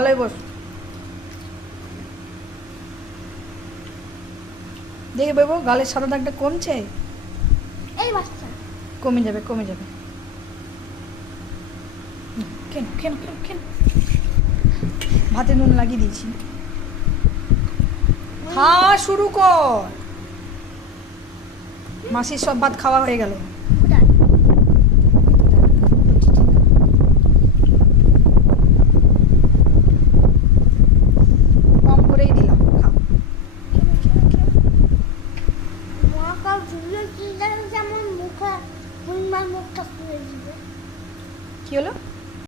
ভালোই বস। দেখি বাবু গালের সাদা দাগটা কমছে? এই বাচ্চা কমে যাবে কমে যাবে। কেন কেন কেন কেন ভাতে নুন লাগিয়ে দিয়েছি, খাওয়া শুরু কর। মাসির সব ভাত খাওয়া হয়ে গেল।